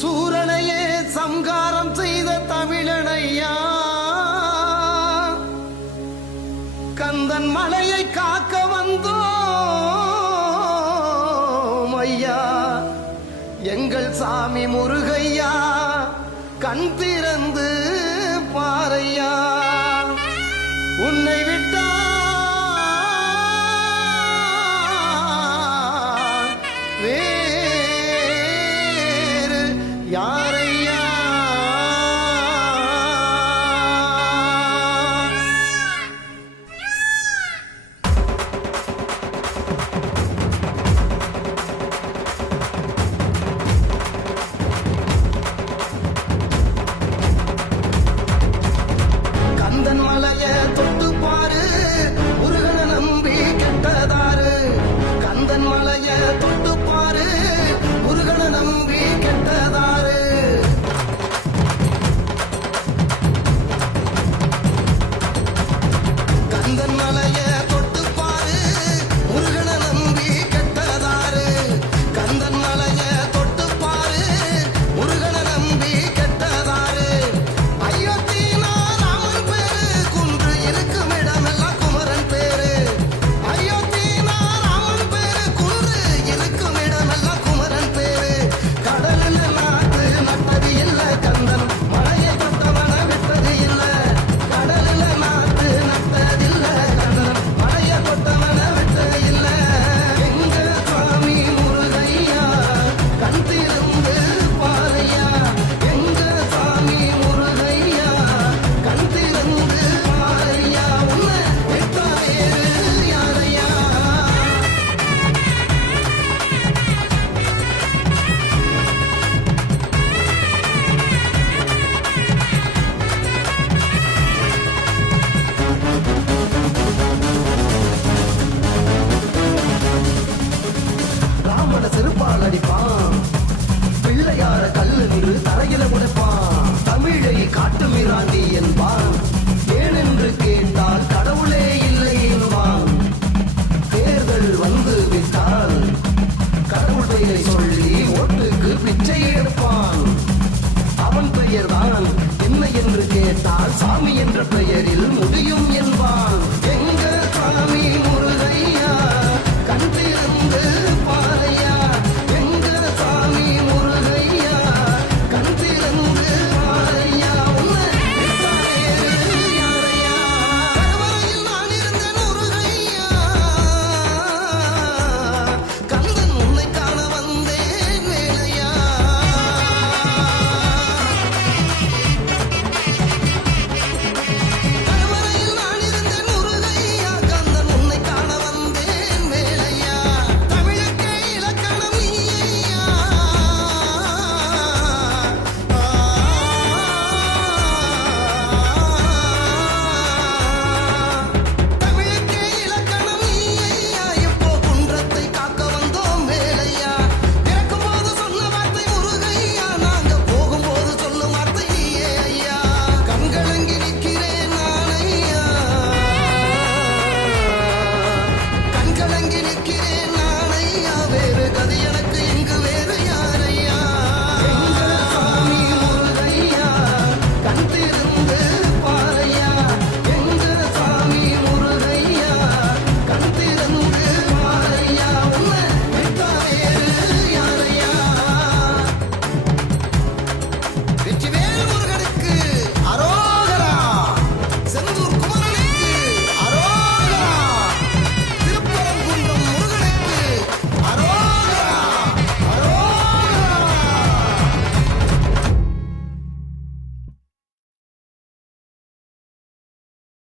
சூரனையே சம்காரம் செய்த தமிழனையா? கந்தன் மலையை காக்க வந்தோம் ஐயா. எங்கள் சாமி முருகையா கண் திறந்து பாறையா கல்லு நின்று தரையில உடைப்பான். தமிழை காட்டு மிராண்டி என்பான். ஏனென்று கேட்டால் கடவுளே இல்லை என்பான். தேர்தல் வந்து விட்டால் கடவுள் பெயரை சொல்லி ஓட்டுக்கு பிச்சை எடுப்பான். அவன் பெயர்தான் என்ன என்று கேட்டால் சாமி என்ற பெயரில் முடி